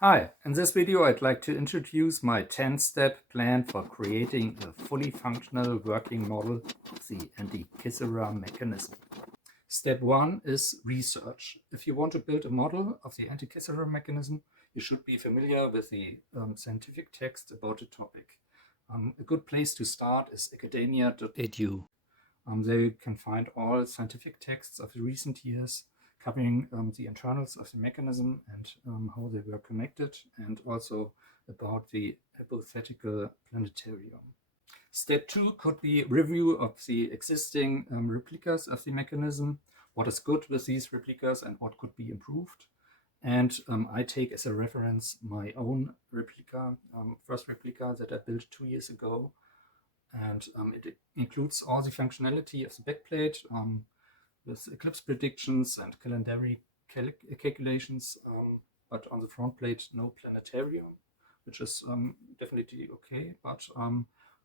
Hi, in this video I'd like to introduce my 10-step plan for creating a fully functional working model of the Antikythera mechanism. Step 1 is research. If you want to build a model of the Antikythera mechanism, you should be familiar with the scientific text about the topic. A good place to start is academia.edu. There you can find all scientific texts of the recent years covering the internals of the mechanism and how they were connected, and also about the hypothetical planetarium. Step 2 could be review of the existing replicas of the mechanism, what is good with these replicas and what could be improved. And I take as a reference my own replica, first replica that I built 2 years ago. And it includes all the functionality of the backplate with eclipse predictions and calendaric calculations, but on the front plate, no planetarium, which is definitely okay. But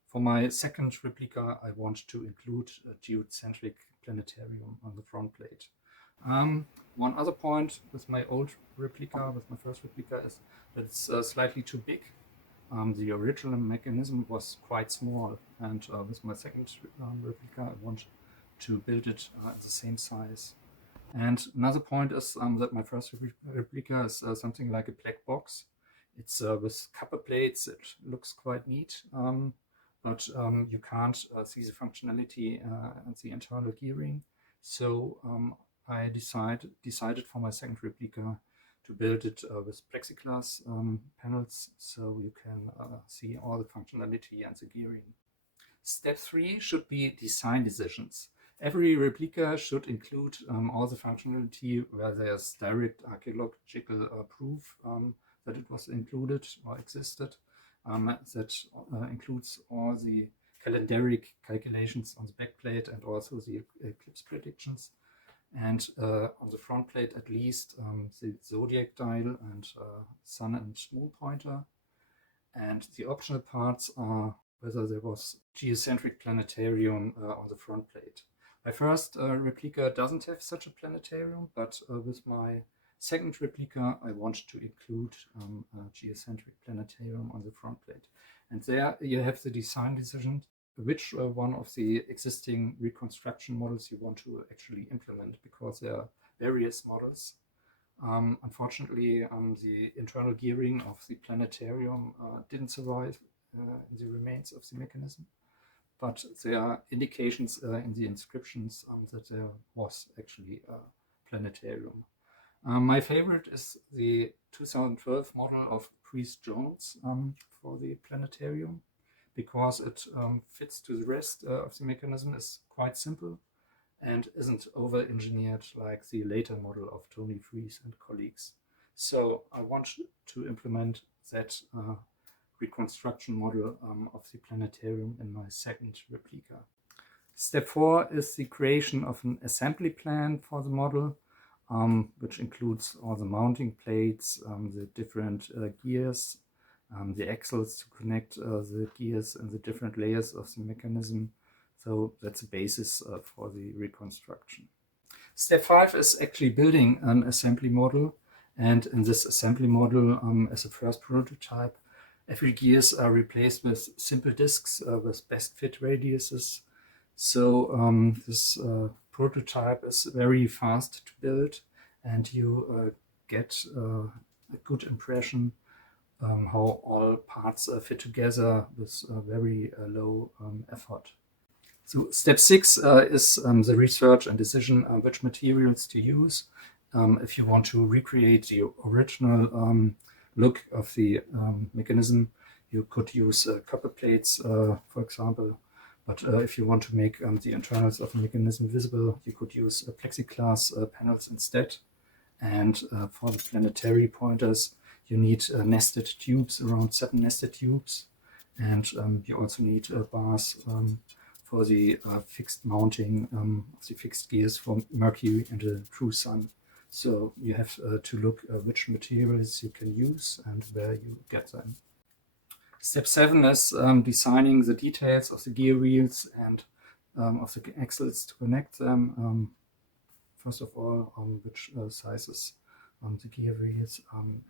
for my second replica, I want to include a geocentric planetarium on the front plate. One other point with my old replica, with my first replica, is that it's slightly too big. The original mechanism was quite small, and with my second replica, I want to build it at the same size. And another point is that my first replica is something like a black box. It's with copper plates. It looks quite neat, but you can't see the functionality and the internal gearing. So I decided for my second replica to build it with plexiglass panels, so you can see all the functionality and the gearing. Step 3 should be design decisions. Every replica should include all the functionality where there's direct archaeological proof that it was included or existed. That includes all the calendaric calculations on the backplate and also the eclipse predictions. And on the front plate, at least, the zodiac dial and sun and moon pointer. And the optional parts are whether there was geocentric planetarium on the front plate. My first replica doesn't have such a planetarium, but with my second replica, I want to include a geocentric planetarium on the front plate. And there you have the design decision which one of the existing reconstruction models you want to actually implement, because there are various models. Unfortunately, the internal gearing of the planetarium didn't survive in the remains of the mechanism, but there are indications in the inscriptions that there was actually a planetarium. My favorite is the 2012 model of Priest Jones for the planetarium, because it fits to the rest of the mechanism, is quite simple and isn't over-engineered like the later model of Tony Fries and colleagues. So I want to implement that reconstruction model of the planetarium in my second replica. Step 4 is the creation of an assembly plan for the model, which includes all the mounting plates, the different gears, the axles to connect the gears and the different layers of the mechanism. So that's the basis for the reconstruction. Step 5 is actually building an assembly model. And in this assembly model, as a first prototype, every gears are replaced with simple discs with best fit radiuses. So this prototype is very fast to build, and you get a good impression how all parts fit together with very low effort. So step 6 is the research and decision which materials to use. If you want to recreate the original look of the mechanism, you could use copper plates, for example. But if you want to make the internals of the mechanism visible, you could use plexiglass panels instead. And for the planetary pointers, you need nested tubes, around 7 nested tubes. And you also need bars for the fixed mounting of the fixed gears for Mercury and the true sun. So you have to look which materials you can use and where you get them. Step 7 is designing the details of the gear wheels and of the axles to connect them. First of all, which sizes the gear wheels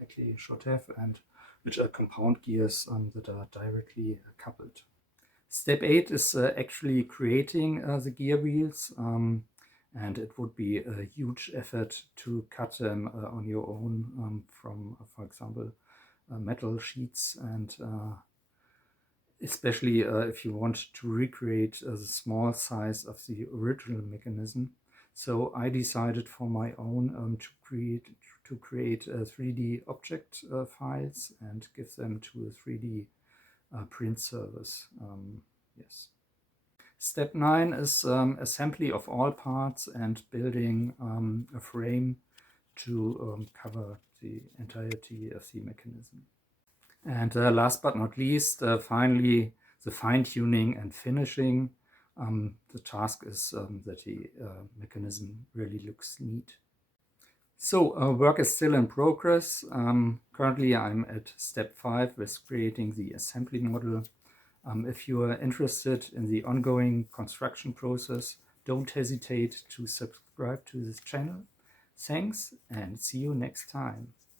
actually should have, and which are compound gears that are directly coupled. Step 8 is actually creating the gear wheels, and it would be a huge effort to cut them on your own from, for example, metal sheets, and especially if you want to recreate the small size of the original mechanism. So I decided for my own to create 3D object files and give them to a 3D print service. Yes. Step 9 is assembly of all parts and building a frame to cover the entirety of the mechanism. And last but not least, finally, the fine-tuning and finishing. The task is that the mechanism really looks neat. So work is still in progress. Currently I'm at step 5 with creating the assembly model. If you are interested in the ongoing construction process, don't hesitate to subscribe to this channel. Thanks, and see you next time.